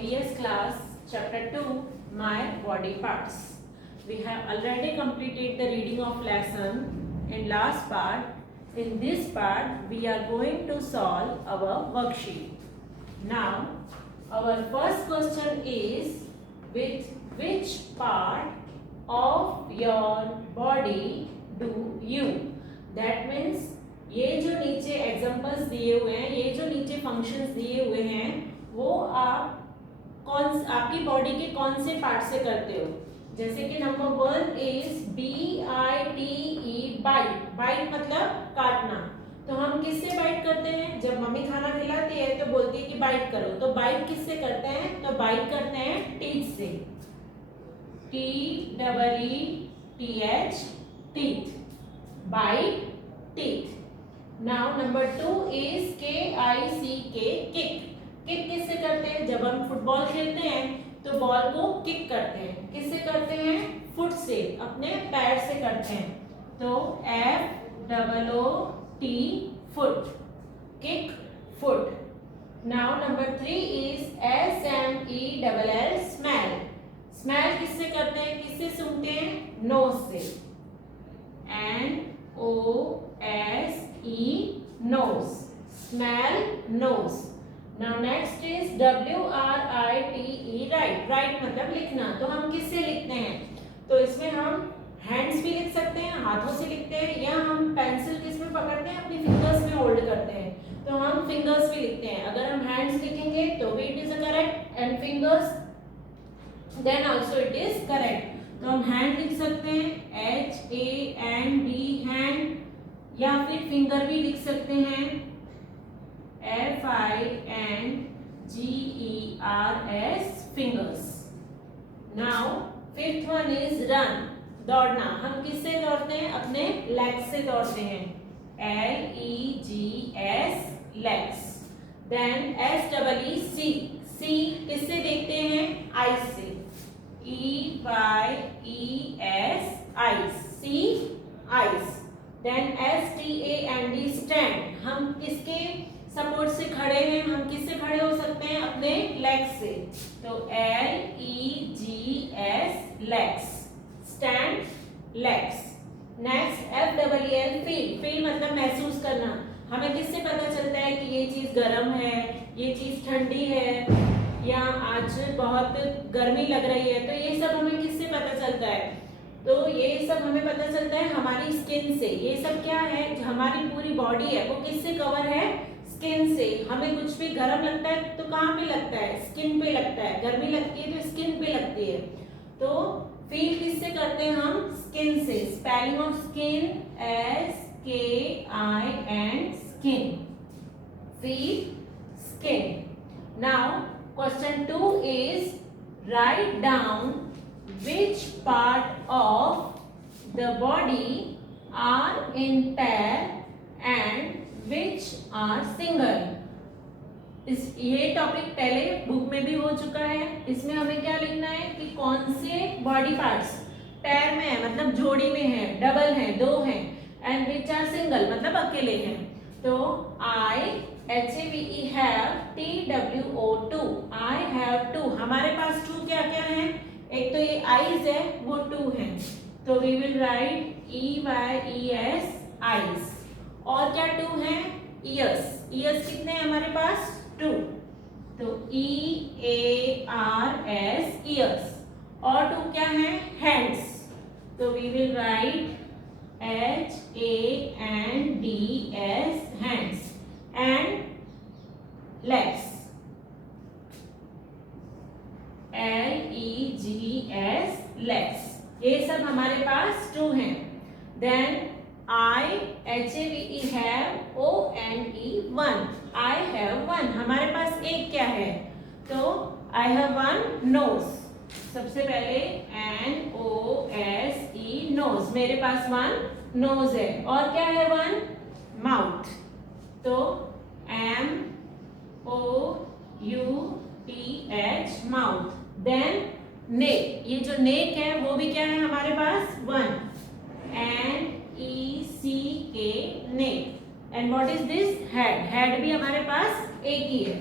EVS class chapter 2 My Body Parts. We have already completed the reading of lesson in last part. In this part we are going to solve our worksheet. Now our first question is, with which part of your body do you? That means ये जो नीचे examples दिए हुए हैं, ये जो नीचे functions दिए हुए हैं, वो आप आपकी बॉडी के कौन से पार्ट से करते हो. जैसे कि number 1 is BITE bite. Bite मतलब काटना. तो हम किससे बाइट करते हैं? जब मम्मी खाना खिलाती है तो बोलती है कि बाइट करो. तो बाइट किससे करते हैं? तो बाइट करते हैं टीथ से. TEETH, teeth. Bite, teeth. Now number 2 is KICK, kick. Kick किससे करते हैं? जब हम फुटबॉल खेलते हैं तो बॉल को किक करते हैं. किससे करते हैं? फुट से, अपने पैर से करते हैं. तो FOOT, foot. Kick, foot. Now number 3 is SMELL, smell. Smell किससे करते हैं? किससे सूंघते हैं? नोज से. NOSE, nose. Smell, nose. Now next is WRITE, write. write मतलब लिखना. तो हम किससे लिखते हैं? तो इसमें हम हैंड्स भी लिख सकते हैं, हाथों से लिखते हैं, या हम पेंसिल किसमें पकड़ते हैं? अपनी फिंगर्स में होल्ड करते हैं. तो हम फिंगर्स भी लिखते हैं. अगर हम हैंड्स लिखेंगे तो भी it is correct, and fingers then also it is correct. तो हम हैंड लिख सकते हैं HAND, हैंड, या फिर फिंगर भी लिख सकते हैं FINGERS, fingers. Now fifth one is run, दौड़ना. हम किससे दौड़ते हैं? अपने लेग्स से दौड़ते हैं. LEGS, legs. देन SEEC, सी किससे देखते हैं? आईज से. EYES, eyes, see, eyes. Then STAND, stand. हम किसके सपोर्ट से खड़े हैं? हम किससे खड़े हो सकते हैं? अपने लेग्स से. तो LEGS, legs. stand, legs. Next FEEL, feel. Feel मतलब महसूस करना. हमें किससे पता चलता है कि ये चीज गर्म है, ये चीज ठंडी है, या आज बहुत गर्मी लग रही है? तो ये सब हमें किससे पता चलता है? तो ये सब हमें पता चलता है हमारी स्किन से. ये सब क्या है? हमारी पूरी बॉडी है वो किससे कवर है? स्किन से. हमें कुछ भी गर्म लगता है तो कहाँ पे लगता है? स्किन पे लगता है. गर्मी लगती है तो स्किन पे लगती है. तो फील किससे करते हैं हम? स्किन से. Spelling of skin SKIN, skin. Feel, skin. Now question 2 is, write down which part of the body are in pair and which are single. ये टॉपिक पहले बुक में भी हो चुका है. इसमें हमें क्या लिखना है कि कौन से बॉडी पार्ट्स पैर में है, मतलब जोड़ी में है, डबल है, दो हैं, एंड विच आर सिंगल मतलब अकेले हैं. तो HAVE have TWO2, I have two. हमारे पास टू क्या क्या है? एक तो ये आईज है, वो टू है. तो we will write EYES, eyes. और क्या टू है? ears. ears कितने हैं हमारे पास? टू. तो EARS, ears. और टू क्या है? hands. तो we will write HANDS, hands. and legs, LEGS, legs. ये सब हमारे पास टू हैं. Then HAVE have ONE, one. I have one. हमारे पास एक क्या है? तो I have one nose. सबसे पहले NOSE, nose. मेरे पास वन नोज है. और क्या है? One mouth. तो MOUTH, माउथ. Then neck. ये जो नेक है वो भी क्या है हमारे पास? One. NECK, neck. And what is this? Head. Head भी हमारे पास एक ही है.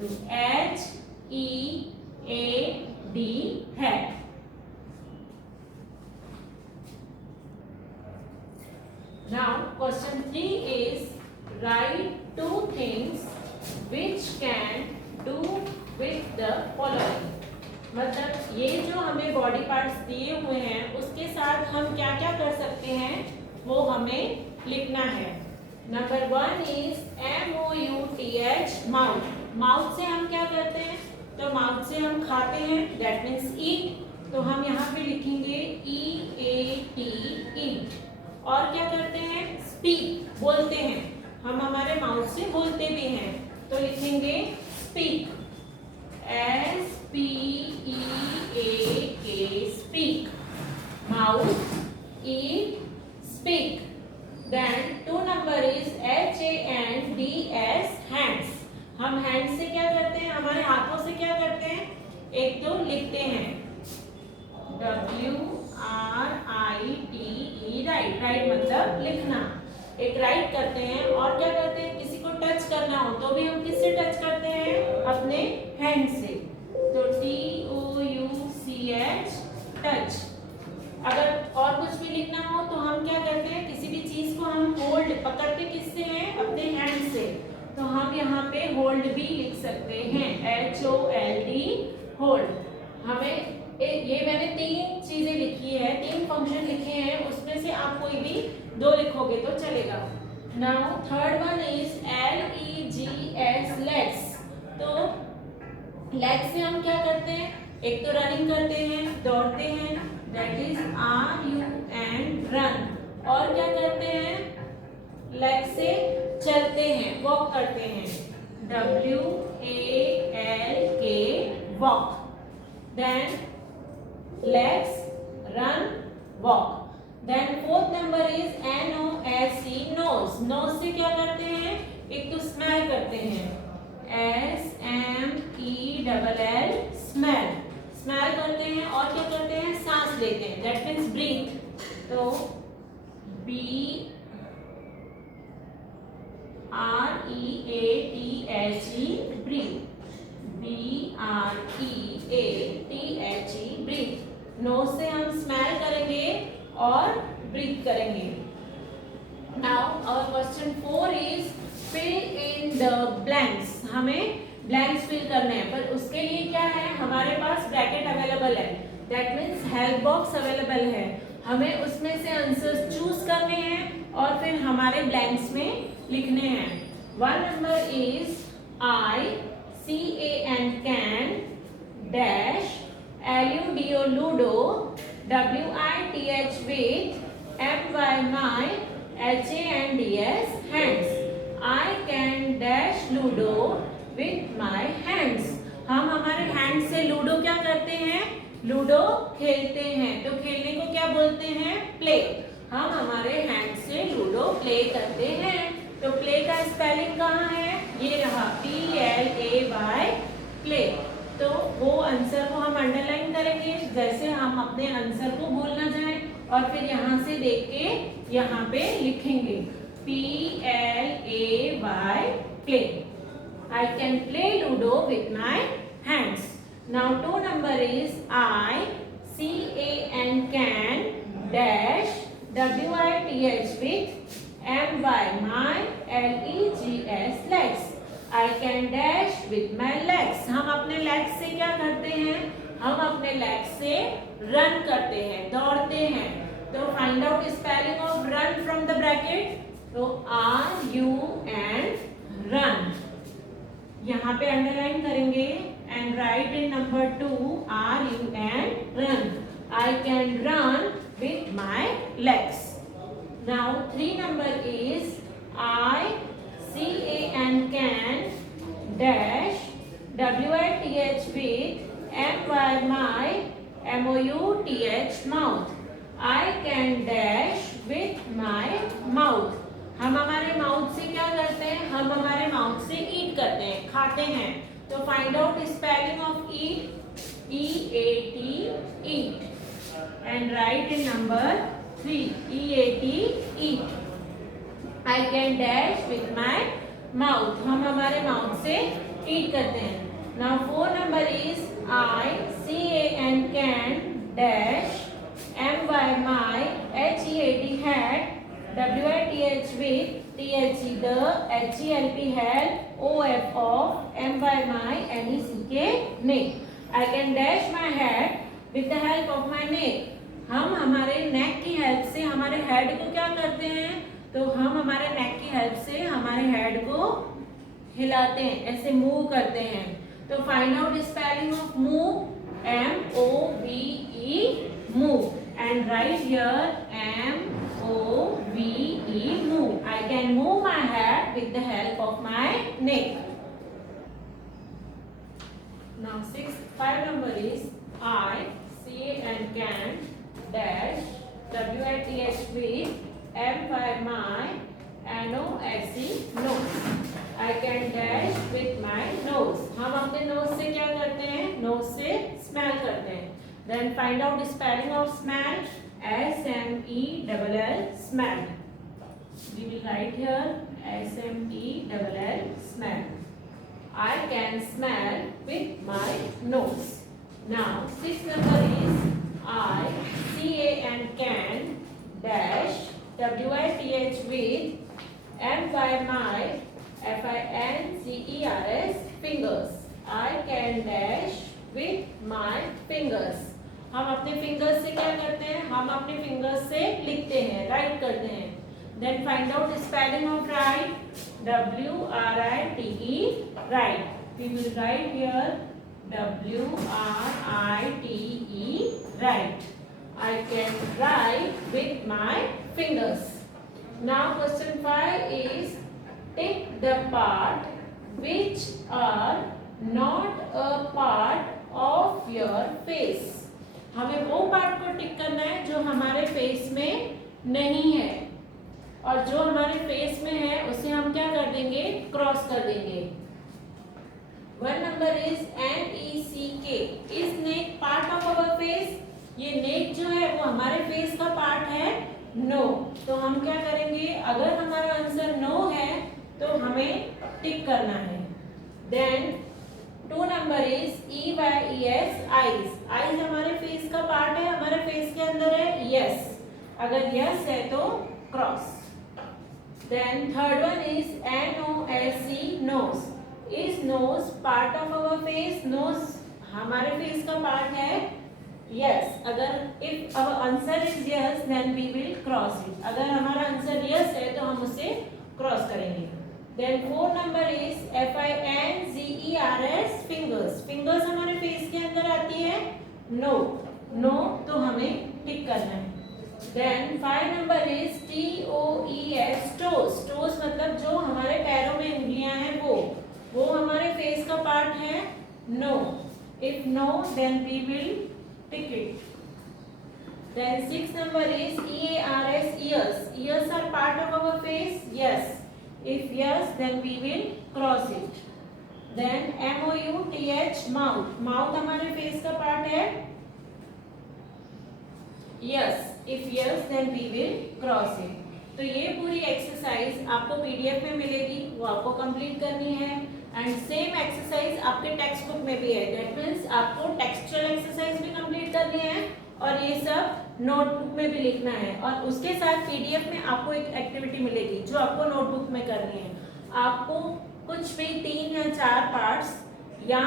तो EAD है। Now question 3 is write two things which can do with the following। मतलब ये जो हमें बॉडी पार्ट्स दिए हुए हैं उसके साथ हम क्या क्या कर सकते हैं वो हमें लिखना है। Number 1 is MOUTH mouth. Mouth से हम क्या करते हैं, तो माउथ से हम खाते हैं, दैट मीन्स ईट। तो हम यहाँ पे लिखेंगे EAT ईट। और क्या करते हैं, स्पीक, बोलते हैं, हम हमारे माउथ से बोलते भी हैं, तो लिखेंगे speak, SPEAK speak. Mouth, eat, speak. Then 2 number is HANDS hands. हम हैंड से क्या करते हैं, हमारे हाथों से क्या करते हैं, एक तो लिखते हैं WRITE राइट। राइट मतलब लिखना, एक राइट करते हैं। और क्या करते हैं, किसी को टच करना हो तो भी हम किससे टच करते हैं, अपने हैंड से, तो TOUCH टच। अगर और कुछ भी लिखना हो तो हम क्या करते हैं, किसी भी चीज को हम होल्ड पकड़ते किससे हैं, अपने हैंड से, तो हम यहाँ पे होल्ड भी लिख सकते हैं, HOLD होल्ड। हमें ये मैंने 3 चीजें लिखी है, 3 फंक्शन लिखे हैं, उसमें से आप कोई भी 2 लिखोगे तो चलेगा। Now third one is LEGS legs. तो लेग्स से हम क्या करते हैं, एक तो रनिंग करते हैं, दौड़ते हैं, दैट इज RUN रन। और क्या करते हैं, लेग से चलते हैं, वॉक करते हैं, WALK walk. Then legs, run, walk. Then fourth number is NOSE nose. nose से क्या करते हैं, एक तो smell करते हैं, SMELL smell, smell करते हैं। और क्या करते हैं, सांस लेते हैं, that means breathe, तो BREATHE breathe, BREATHE breathe। Nose से हम स्मेल करेंगे और ब्रीथ करेंगे। Now our question 4 is fill in the blanks. हमें ब्लैंक्स फिल करने हैं, पर उसके लिए क्या है, हमारे पास ब्रैकेट अवेलेबल है, that means help box available है। हमें उसमें से आंसर्स चूज करने हैं और फिर हमारे ब्लैंक्स में लिखने हैं। 1 number is CAN dash LUDO ludo, WITH with MY my, HANDS hands। I can dash ludo with my hands। हम हमारे हैंड से लूडो क्या करते हैं, लूडो खेलते हैं, तो खेलने को क्या बोलते हैं, प्ले। हम हमारे हैंड से लूडो प्ले करते हैं। तो प्ले का स्पेलिंग कहाँ है, ये रहा, PLAY प्ले। तो वो आंसर को हम अंडरलाइन करेंगे, जैसे हम अपने आंसर को भूल ना जाए, और फिर यहाँ से देख के यहाँ पे लिखेंगे PLAY play. I can play ludo with my hands। Now 2 number is CAN dash WITH with MY my, LEGS legs। I can dash with my legs। हम अपने legs से क्या करते हैं, हम अपने legs से run करते हैं, दौड़ते हैं। तो find out spelling of run from the bracket, तो RUN run। यहाँ पे underline करेंगे and write in number 2 RUN run। I can run with my legs। Now 3 number is CAN dash WITH with MY my, MOUTH mouth। I can dash with my mouth। हम हमारे mouth से क्या करते हैं, हम हमारे mouth से ईट करते हैं, खाते हैं। तो find out spelling of eat, EAT eat, and write in number 3 EAT eat। I can dash with my mouth। हम हमारे माउथ से ईट करते हैं। Now 4 number is I, can, dash, my, hat, with, the, help, of, my, neck. I can dash my head with the help of my neck. हम हमारे नेक की help से हमारे हेड को क्या करते हैं, तो हम हमारे नेक की हेल्प से हमारे हेड को हिलाते हैं, ऐसे मूव करते हैं. तो find out spelling of move, MOVE, move, and right here MOVE, move. I can move my head with the help of my neck. Now 5 number is I, and can, dash, with, my, nose. I can dash with my nose. हम अपने nose से क्या करते हैं, nose से smell करते हैं. Then find out the spelling of smell, SMELL, smell. We will write here SMELL, smell. I can smell with my nose. Now 6 number is I, and can, dash, with, my, fingers. I can dash with my fingers. हम अपने fingers से क्या करते हैं, हम अपने fingers से लिखते हैं, राइट करते हैं. Then find out the spelling of write, WRITE, write. We will write here WRITE, write. I can write with my fingers. Now question 5 is tick the part which are not a part of your face. हमें वो part को टिक करना है जो हमारे face में नहीं है, और जो हमारे फेस में है उसे हम क्या कर देंगे, क्रॉस कर देंगे. 1 number is NECK. Is neck part of our face? ये नेक जो है वो हमारे फेस का पार्ट है, नो. तो हम क्या करेंगे, अगर हमारा आंसर नो है तो हमें टिक करना है. Then 2 number is EYES, eyes. eyes हमारे फेस का पार्ट है, हमारे फेस के अंदर है, यस. अगर यस है तो cross. Then 3rd one is NOSE, nose. Is nose part of our face? nose हमारे फेस का पार्ट है, yes. अगर if our answer is yes then we will cross it. अगर हमारा आंसर yes है तो हम उसे क्रॉस करेंगे. Then 4 number is FINGERS, fingers. fingers हमारे फेस के अंदर आती है, no. no तो हमें टिक करना है. Then 5 number is TOES, toes. toes मतलब जो हमारे पैरों में उंगलियां हैं वो हमारे फेस का पार्ट है, no. if no then we will tick it. Then 6 number is EARS, ears. ears are part of our face, yes. if yes then we will cross it. Then MOUTH, mouth. mouth हमारे face का part है, yes. if yes then we will cross it. तो ये पूरी exercise आपको PDF में मिलेगी, वो आपको कंप्लीट करनी है. एंड सेम एक्सरसाइज आपके टेक्स्ट बुक में भी है. दैट मीन्स आपको टेक्सचुअल एक्सरसाइज भी कंप्लीट करनी है और ये सब नोटबुक में भी लिखना है. और उसके साथ PDF में आपको एक एक्टिविटी मिलेगी जो आपको नोटबुक में करनी है. आपको कुछ भी 3 या 4 पार्ट्स या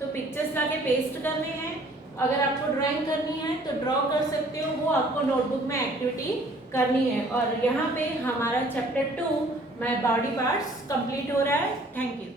तो पिक्चर्स लाके पेस्ट करने हैं. अगर आपको ड्राइंग करनी है तो ड्रॉ कर सकते हो, वो आपको नोटबुक में एक्टिविटी करनी है. और यहाँ पे हमारा chapter 2 my body parts complete हो रहा है. Thank you.